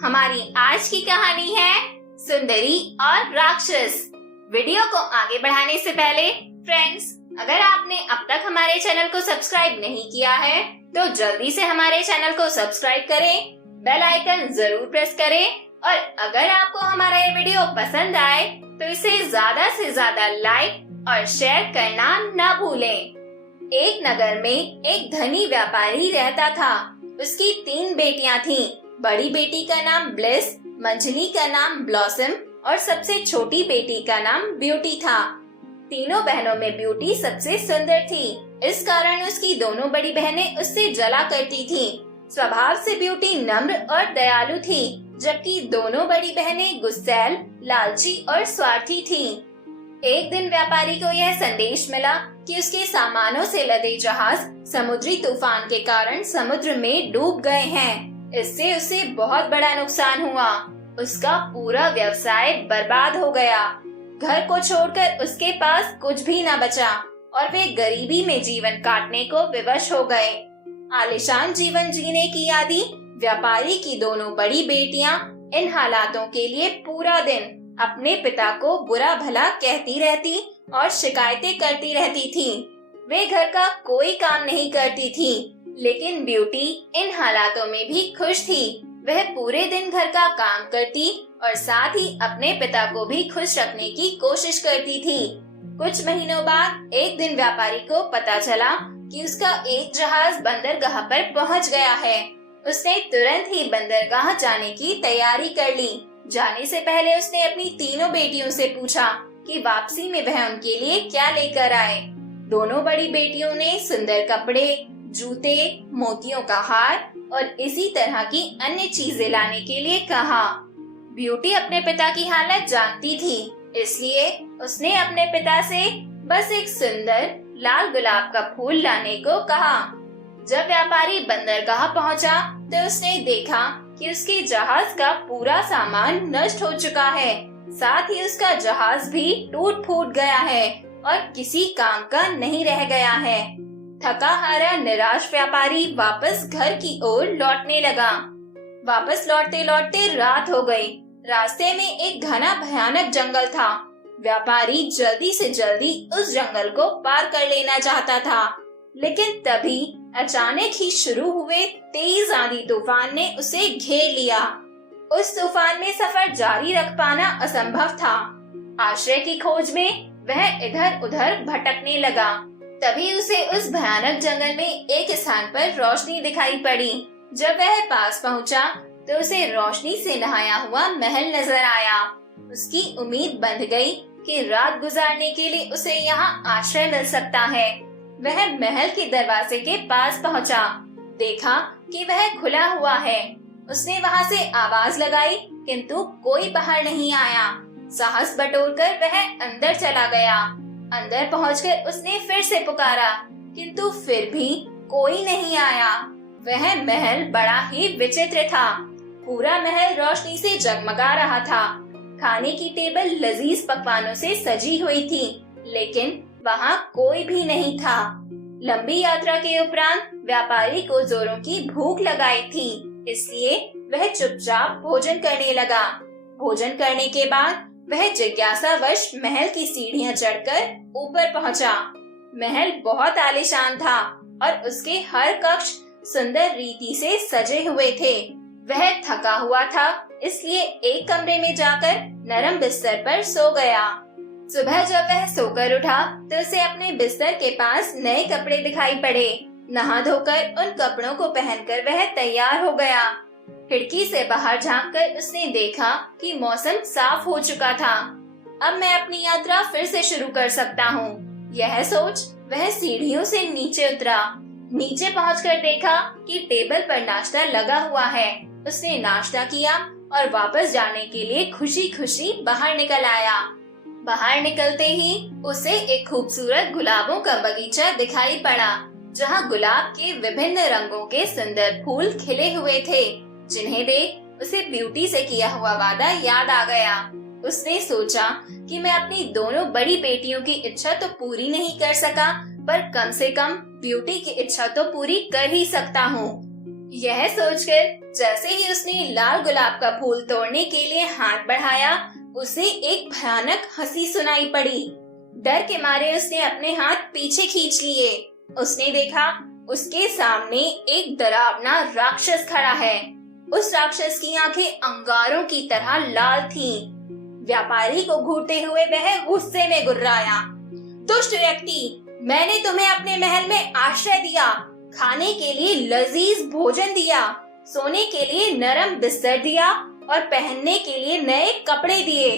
हमारी आज की कहानी है सुंदरी और राक्षस। वीडियो को आगे बढ़ाने से पहले फ्रेंड्स, अगर आपने अब तक हमारे चैनल को सब्सक्राइब नहीं किया है तो जल्दी से हमारे चैनल को सब्सक्राइब करें, बेल आइकन जरूर प्रेस करें और अगर आपको हमारा ये वीडियो पसंद आए तो इसे ज्यादा से ज्यादा लाइक और शेयर करना न भूलें। एक नगर में एक धनी व्यापारी रहता था। उसकी 3 बेटियां थीं। बड़ी बेटी का नाम ब्लिस, मंझली का नाम ब्लॉसम और सबसे छोटी बेटी का नाम ब्यूटी था। तीनों बहनों में ब्यूटी सबसे सुंदर थी। इस कारण उसकी दोनों बड़ी बहनें उससे जला करती थीं। स्वभाव से ब्यूटी नम्र और दयालु थी, जबकि दोनों बड़ी बहनें गुस्सैल, लालची और स्वार्थी थीं। एक दिन व्यापारी को यह संदेश मिला कि उसके सामानों से लदे जहाज समुद्री तूफान के कारण समुद्र में डूब गए हैं। इससे उसे बहुत बड़ा नुकसान हुआ। उसका पूरा व्यवसाय बर्बाद हो गया। घर को छोड़कर उसके पास कुछ भी न बचा और वे गरीबी में जीवन काटने को विवश हो गए। आलीशान जीवन जीने की आदी व्यापारी की दोनों बड़ी बेटियां इन हालातों के लिए पूरा दिन अपने पिता को बुरा भला कहती रहती और शिकायतें करती रहती थीं। वे घर का कोई काम नहीं करती थीं, लेकिन ब्यूटी इन हालातों में भी खुश थी। वह पूरे दिन घर का काम करती और साथ ही अपने पिता को भी खुश रखने की कोशिश करती थी। कुछ महीनों बाद एक दिन व्यापारी को पता चला कि उसका एक जहाज बंदरगाह पर पहुंच गया है। उसने तुरंत ही बंदरगाह जाने की तैयारी कर ली। जाने से पहले उसने अपनी तीनों बेटियों से पूछा कि वापसी में वह उनके लिए क्या लेकर आए। दोनों बड़ी बेटियों ने सुंदर कपड़े, जूते, मोतियों का हार और इसी तरह की अन्य चीजें लाने के लिए कहा। ब्यूटी अपने पिता की हालत जानती थी, इसलिए उसने अपने पिता से बस एक सुंदर लाल गुलाब का फूल लाने को कहा। जब व्यापारी बंदरगाह पहुंचा तो उसने देखा कि उसके जहाज का पूरा सामान नष्ट हो चुका है। साथ ही उसका जहाज भी टूट फूट गया है और किसी काम का नहीं रह गया है। थका हारा निराश व्यापारी वापस घर की ओर लौटने लगा। वापस लौटते लौटते रात हो गई। रास्ते में एक घना भयानक जंगल था। व्यापारी जल्दी से जल्दी उस जंगल को पार कर लेना चाहता था, लेकिन तभी अचानक ही शुरू हुए तेज आंधी तूफान ने उसे घेर लिया। उस तूफान में सफर जारी रख पाना असंभव था। आश्रय की खोज में वह इधर उधर भटकने लगा। तभी उसे उस भयानक जंगल में एक स्थान पर रोशनी दिखाई पड़ी। जब वह पास पहुंचा तो उसे रोशनी से नहाया हुआ महल नजर आया। उसकी उम्मीद बंध गई कि रात गुजारने के लिए उसे यहाँ आश्रय मिल सकता है। वह महल के दरवाजे के पास पहुंचा। देखा कि वह खुला हुआ है। उसने वहां से आवाज लगाई, किंतु कोई बाहर नहीं आया। साहस बटोरकर वह अंदर चला गया। अंदर पहुंचकर उसने फिर से पुकारा, किंतु फिर भी कोई नहीं आया। वह महल बड़ा ही विचित्र था। पूरा महल रोशनी से जगमगा रहा था। खाने की टेबल लजीज पकवानों से सजी हुई थी, लेकिन वहाँ कोई भी नहीं था। लंबी यात्रा के उपरांत व्यापारी को जोरों की भूख लगाई थी, इसलिए वह चुपचाप भोजन करने लगा। भोजन करने के बाद वह जिज्ञासावश महल की सीढ़ियां चढ़कर ऊपर पहुंचा। महल बहुत आलीशान था और उसके हर कक्ष सुंदर रीति से सजे हुए थे। वह थका हुआ था, इसलिए एक कमरे में जाकर नरम बिस्तर पर सो गया। सुबह जब वह सोकर उठा तो उसे अपने बिस्तर के पास नए कपड़े दिखाई पड़े। नहा धोकर उन कपड़ों को पहनकर वह तैयार हो गया। खिड़की से बाहर झांककर उसने देखा कि मौसम साफ हो चुका था। अब मैं अपनी यात्रा फिर से शुरू कर सकता हूँ। यह सोच वह सीढ़ियों से नीचे उतरा। नीचे पहुंचकर देखा कि टेबल पर नाश्ता लगा हुआ है। उसने नाश्ता किया और वापस जाने के लिए खुशी खुशी बाहर निकल आया। बाहर निकलते ही उसे एक खूबसूरत गुलाबों का बगीचा दिखाई पड़ा, जहाँ गुलाब के विभिन्न रंगों के सुंदर फूल खिले हुए थे, जिन्हें देख उसे ब्यूटी से किया हुआ वादा याद आ गया। उसने सोचा कि मैं अपनी दोनों बड़ी बेटियों की इच्छा तो पूरी नहीं कर सका, पर कम से कम ब्यूटी की इच्छा तो पूरी कर ही सकता हूँ। यह सोचकर जैसे ही उसने लाल गुलाब का फूल तोड़ने के लिए हाथ बढ़ाया, उसे एक भयानक हंसी सुनाई पड़ी। डर के मारे उसने अपने हाथ पीछे खींच लिए। उसने देखा उसके सामने एक डरावना राक्षस खड़ा है। उस राक्षस की आंखें अंगारों की तरह लाल थीं। व्यापारी को घूरते हुए वह गुस्से में गुर्राया। दुष्ट व्यक्ति, मैंने तुम्हें अपने महल में आश्रय दिया, खाने के लिए लजीज भोजन दिया, सोने के लिए नरम बिस्तर दिया और पहनने के लिए नए कपड़े दिए।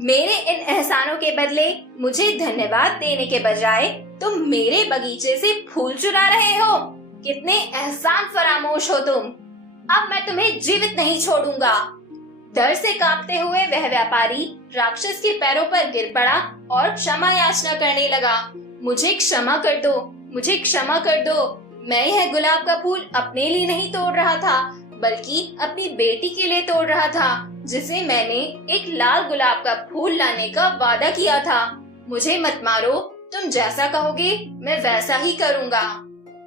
मेरे इन एहसानों के बदले मुझे धन्यवाद देने के बजाय तुम मेरे बगीचे से फूल चुरा रहे हो। कितने एहसान फरामोश हो तुम। अब मैं तुम्हें जीवित नहीं छोड़ूंगा। डर से कांपते हुए वह व्यापारी राक्षस के पैरों पर गिर पड़ा और क्षमा याचना करने लगा। मुझे क्षमा कर दो, मुझे क्षमा कर दो। मैं यह गुलाब का फूल अपने लिए नहीं तोड़ रहा था, बल्कि अपनी बेटी के लिए तोड़ रहा था, जिसे मैंने एक लाल गुलाब का फूल लाने का वादा किया था। मुझे मत मारो, तुम जैसा कहोगे मैं वैसा ही करूँगा।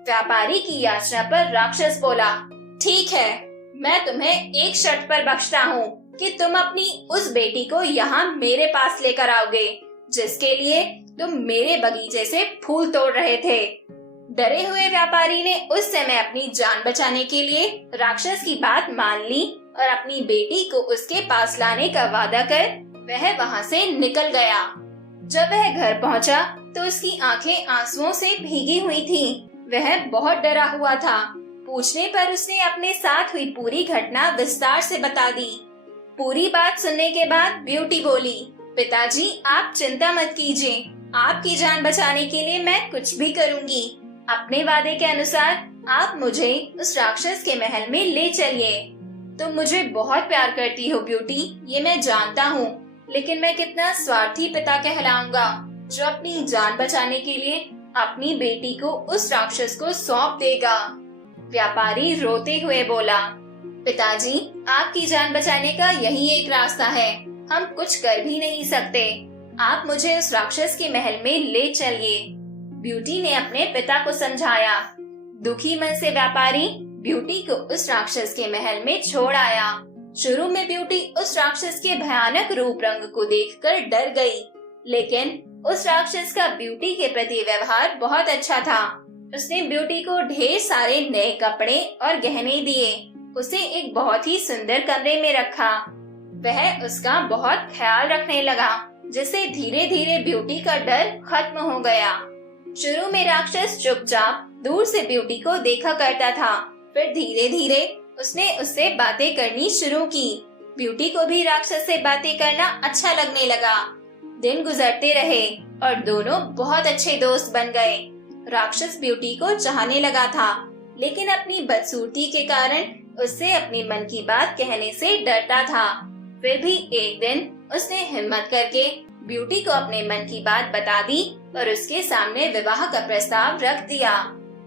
व्यापारी की याचना पर राक्षस बोला, ठीक है, मैं तुम्हें एक शर्त पर बख्शता हूँ कि तुम अपनी उस बेटी को यहाँ मेरे पास लेकर आओगे, जिसके लिए तुम मेरे बगीचे से फूल तोड़ रहे थे। डरे हुए व्यापारी ने उस समय अपनी जान बचाने के लिए राक्षस की बात मान ली और अपनी बेटी को उसके पास लाने का वादा कर वह वहाँ से निकल गया। जब वह घर पहुँचा तो उसकी आंखें आंसुओं से भीगी हुई थीं। वह बहुत डरा हुआ था। पूछने पर उसने अपने साथ हुई पूरी घटना विस्तार से बता दी। पूरी बात सुनने के बाद ब्यूटी बोली, पिताजी आप चिंता मत कीजिए, आपकी जान बचाने के लिए मैं कुछ भी करूंगी। अपने वादे के अनुसार आप मुझे उस राक्षस के महल में ले चलिए। तुम मुझे बहुत प्यार करती हो ब्यूटी, ये मैं जानता हूँ, लेकिन मैं कितना स्वार्थी पिता कहलाऊंगा जो अपनी जान बचाने के लिए अपनी बेटी को उस राक्षस को सौंप देगा। व्यापारी रोते हुए बोला, पिताजी आपकी जान बचाने का यही एक रास्ता है, हम कुछ कर भी नहीं सकते। आप मुझे उस राक्षस के महल में ले चलिए। ब्यूटी ने अपने पिता को समझाया। दुखी मन से व्यापारी ब्यूटी को उस राक्षस के महल में छोड़ आया। शुरू में ब्यूटी उस राक्षस के भयानक रूप रंग को देखकर डर गई, लेकिन उस राक्षस का ब्यूटी के प्रति व्यवहार बहुत अच्छा था। उसने ब्यूटी को ढेर सारे नए कपड़े और गहने दिए। उसे एक बहुत ही सुंदर कमरे में रखा। वह उसका बहुत ख्याल रखने लगा, जिससे धीरे धीरे ब्यूटी का डर खत्म हो गया। शुरू में राक्षस चुपचाप दूर से ब्यूटी को देखा करता था, फिर धीरे धीरे उसने उससे बातें करनी शुरू की। ब्यूटी को भी राक्षस से बातें करना अच्छा लगने लगा। दिन गुजरते रहे और दोनों बहुत अच्छे दोस्त बन गए। राक्षस ब्यूटी को चाहने लगा था, लेकिन अपनी बदसूरती के कारण उससे अपनी मन की बात कहने से डरता था। फिर भी एक दिन उसने हिम्मत करके ब्यूटी को अपने मन की बात बता दी और उसके सामने विवाह का प्रस्ताव रख दिया।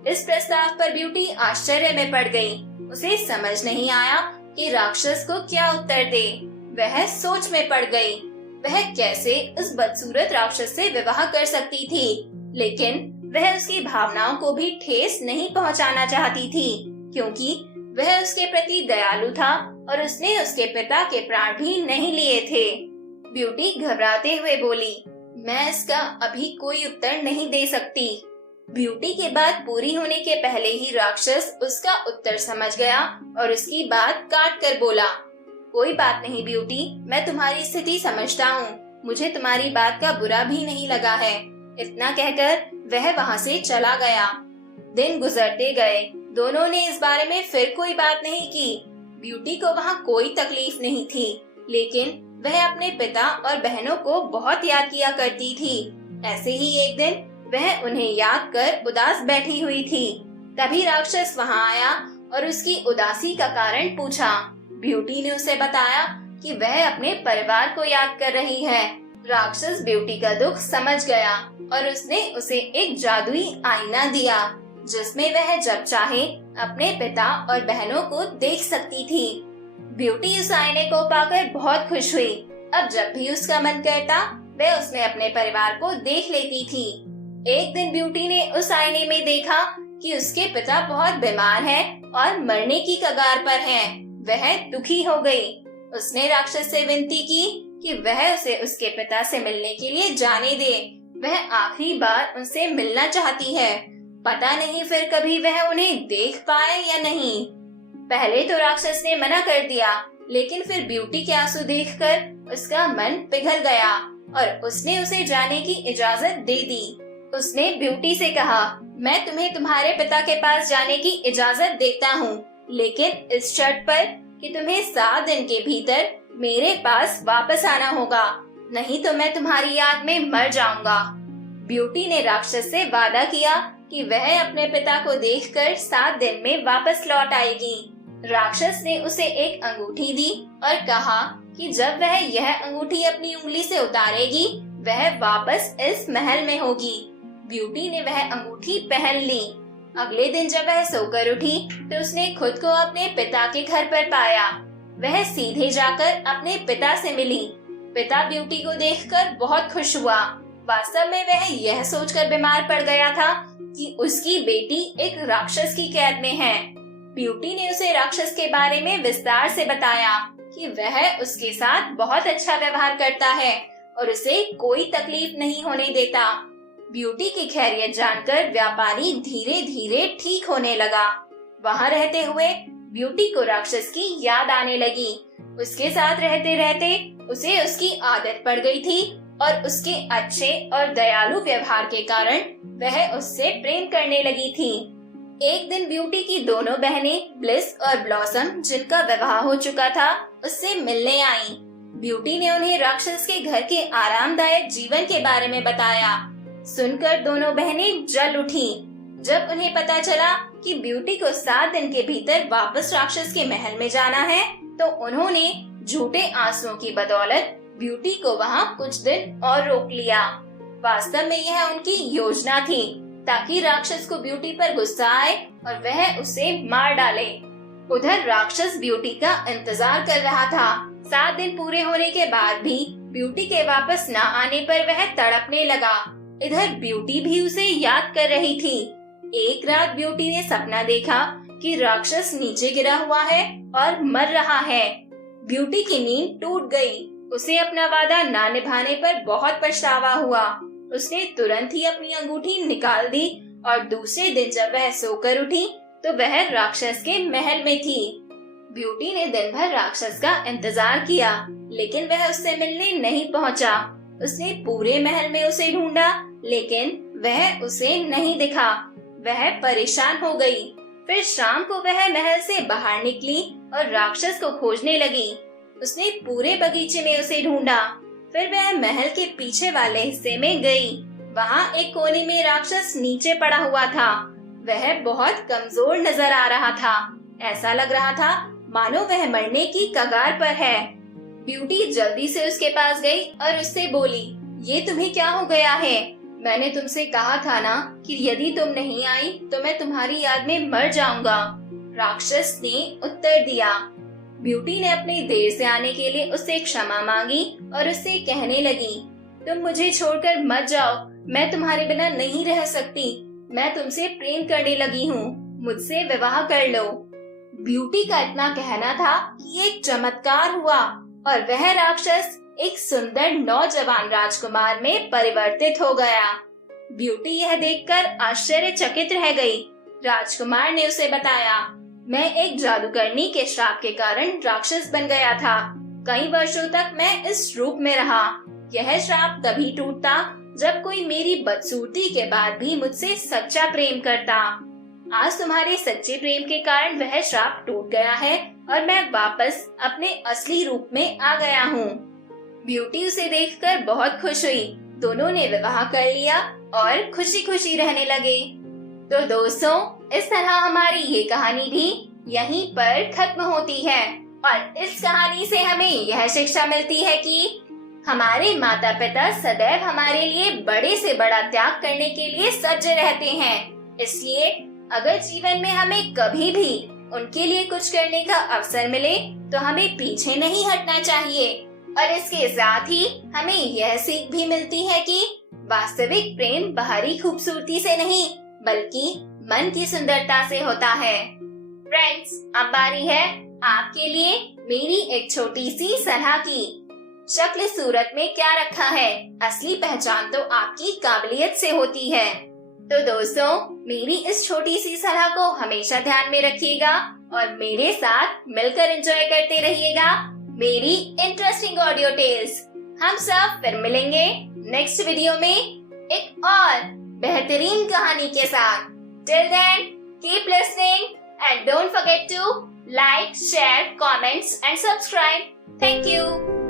इस प्रस्ताव पर ब्यूटी आश्चर्य में पड़ गई। उसे समझ नहीं आया कि राक्षस को क्या उत्तर दे। वह सोच में पड़ गई। वह कैसे उस बदसूरत राक्षस से विवाह कर सकती थी, लेकिन वह उसकी भावनाओं को भी ठेस नहीं पहुंचाना चाहती थी, क्योंकि वह उसके प्रति दयालु था और उसने उसके पिता के प्राण भी नहीं लिए थे। ब्यूटी घबराते हुए बोली, मैं इसका अभी कोई उत्तर नहीं दे सकती। ब्यूटी की बात पूरी होने के पहले ही राक्षस उसका उत्तर समझ गया और उसकी बात काट कर बोला, कोई बात नहीं ब्यूटी, मैं तुम्हारी स्थिति समझता हूँ। मुझे तुम्हारी बात का बुरा भी नहीं लगा है। इतना कहकर वह वहाँ से चला गया। दिन गुजरते गए। दोनों ने इस बारे में फिर कोई बात नहीं की। ब्यूटी को वहाँ कोई तकलीफ नहीं थी, लेकिन वह अपने पिता और बहनों को बहुत याद किया करती थी। ऐसे ही एक दिन वह उन्हें याद कर उदास बैठी हुई थी। तभी राक्षस वहाँ आया और उसकी उदासी का कारण पूछा। ब्यूटी ने उसे बताया कि वह अपने परिवार को याद कर रही है। राक्षस ब्यूटी का दुख समझ गया और उसने उसे एक जादुई आईना दिया, जिसमें वह जब चाहे अपने पिता और बहनों को देख सकती थी। ब्यूटी उस आईने को पाकर बहुत खुश हुई। अब जब भी उसका मन करता वह उसमें अपने परिवार को देख लेती थी। एक दिन ब्यूटी ने उस आईने में देखा कि उसके पिता बहुत बीमार हैं और मरने की कगार पर है। वह दुखी हो गई। उसने राक्षस से विनती की कि वह उसे उसके पिता से मिलने के लिए जाने दे। वह आखिरी बार उनसे मिलना चाहती है। पता नहीं फिर कभी वह उन्हें देख पाए या नहीं। पहले तो राक्षस ने मना कर दिया, लेकिन फिर ब्यूटी के आंसू देखकर उसका मन पिघल गया और उसने उसे जाने की इजाजत दे दी। उसने ब्यूटी से कहा, मैं तुम्हें तुम्हारे पिता के पास जाने की इजाजत देता हूँ, लेकिन इस शर्त पर कि तुम्हें 7 दिन के भीतर मेरे पास वापस आना होगा, नहीं तो मैं तुम्हारी याद में मर जाऊंगा। ब्यूटी ने राक्षस से वादा किया कि वह अपने पिता को देखकर 7 दिन में वापस लौट आएगी। राक्षस ने उसे एक अंगूठी दी और कहा कि जब वह यह अंगूठी अपनी उंगली से उतारेगी, वह वापस इस महल में होगी। ब्यूटी ने वह अंगूठी पहन ली। अगले दिन जब वह सोकर उठी तो उसने खुद को अपने पिता के घर पर पाया। वह सीधे जाकर अपने पिता से मिली। पिता ब्यूटी को देखकर बहुत खुश हुआ। वास्तव में वह यह सोचकर बीमार पड़ गया था कि उसकी बेटी एक राक्षस की कैद में है। ब्यूटी ने उसे राक्षस के बारे में विस्तार से बताया कि वह उसके साथ बहुत अच्छा व्यवहार करता है और उसे कोई तकलीफ नहीं होने देता। ब्यूटी की खैरियत जानकर व्यापारी धीरे धीरे ठीक होने लगा। वहाँ रहते हुए ब्यूटी को राक्षस की याद आने लगी। उसके साथ रहते रहते उसे उसकी आदत पड़ गई थी और उसके अच्छे और दयालु व्यवहार के कारण वह उससे प्रेम करने लगी थी। एक दिन ब्यूटी की दोनों बहनें ब्लिस और ब्लॉसम, जिनका विवाह हो चुका था, उससे मिलने आईं। ब्यूटी ने उन्हें राक्षस के घर के आरामदायक जीवन के बारे में बताया। सुनकर दोनों बहनें जल उठीं। जब उन्हें पता चला कि ब्यूटी को 7 दिन के भीतर वापस राक्षस के महल में जाना है, तो उन्होंने झूठे आंसुओं की बदौलत ब्यूटी को वहाँ कुछ दिन और रोक लिया। वास्तव में यह उनकी योजना थी ताकि राक्षस को ब्यूटी पर गुस्सा आए और वह उसे मार डाले। उधर राक्षस ब्यूटी का इंतजार कर रहा था। 7 दिन पूरे होने के बाद भी ब्यूटी के वापस न आने पर वह तड़पने लगा। इधर ब्यूटी भी उसे याद कर रही थी। एक रात ब्यूटी ने सपना देखा कि राक्षस नीचे गिरा हुआ है और मर रहा है। ब्यूटी की नींद टूट गई। उसे अपना वादा ना निभाने पर बहुत पछतावा हुआ। उसने तुरंत ही अपनी अंगूठी निकाल दी और दूसरे दिन जब वह सोकर उठी तो वह राक्षस के महल में थी। ब्यूटी ने दिन भर राक्षस का इंतजार किया, लेकिन वह उससे मिलने नहीं पहुंचा। उसने पूरे महल में उसे ढूंढा, लेकिन वह उसे नहीं दिखा। वह परेशान हो गई। फिर शाम को वह महल से बाहर निकली और राक्षस को खोजने लगी। उसने पूरे बगीचे में उसे ढूंढा। फिर वह महल के पीछे वाले हिस्से में गई। वहाँ एक कोने में राक्षस नीचे पड़ा हुआ था। वह बहुत कमजोर नजर आ रहा था। ऐसा लग रहा था मानो वह मरने की कगार पर है। ब्यूटी जल्दी से उसके पास गई और उससे बोली, ये तुम्हें क्या हो गया है? मैंने तुमसे कहा था ना कि यदि तुम नहीं आई तो मैं तुम्हारी याद में मर जाऊंगा। राक्षस ने उत्तर दिया। ब्यूटी ने अपनी देर से आने के लिए उससे क्षमा मांगी और उससे कहने लगी, तुम मुझे छोड़कर मत जाओ, मैं तुम्हारे बिना नहीं रह सकती। मैं तुमसे प्रेम करने लगी हूँ, मुझसे विवाह कर लो। ब्यूटी का इतना कहना था कि एक चमत्कार हुआ और वह राक्षस एक सुंदर नौजवान राजकुमार में परिवर्तित हो गया। ब्यूटी यह देखकर आश्चर्यचकित रह गई। राजकुमार ने उसे बताया, मैं एक जादूगरनी के श्राप के कारण राक्षस बन गया था। कई वर्षों तक मैं इस रूप में रहा। यह श्राप तभी टूटता जब कोई मेरी बदसूरती के बाद भी मुझसे सच्चा प्रेम करता। आज तुम्हारे सच्चे प्रेम के कारण वह श्राप टूट गया है और मैं वापस अपने असली रूप में आ गया हूँ। ब्यूटी उसे देखकर बहुत खुश हुई। दोनों ने विवाह कर लिया और खुशी खुशी रहने लगे। तो दोस्तों, इस तरह हमारी ये कहानी भी यहीं पर खत्म होती है और इस कहानी से हमें यह शिक्षा मिलती है कि हमारे माता पिता सदैव हमारे लिए बड़े से बड़ा त्याग करने के लिए सज्ज रहते हैं। इसलिए अगर जीवन में हमें कभी भी उनके लिए कुछ करने का अवसर मिले तो हमें पीछे नहीं हटना चाहिए। और इसके साथ ही हमें यह सीख भी मिलती है कि वास्तविक प्रेम बाहरी खूबसूरती से नहीं बल्कि मन की सुंदरता से होता है। फ्रेंड्स, अब बारी है आपके लिए मेरी एक छोटी सी सलाह की। शक्ल सूरत में क्या रखा है, असली पहचान तो आपकी काबिलियत से होती है। तो दोस्तों, मेरी इस छोटी सी सलाह को हमेशा ध्यान में रखिएगा और मेरे साथ मिलकर एंजॉय करते रहिएगा मेरी इंटरेस्टिंग ऑडियो टेल्स। हम सब फिर मिलेंगे नेक्स्ट वीडियो में एक और बेहतरीन कहानी के साथ। Till then, keep listening and don't forget to like, share, comments and subscribe. Thank you.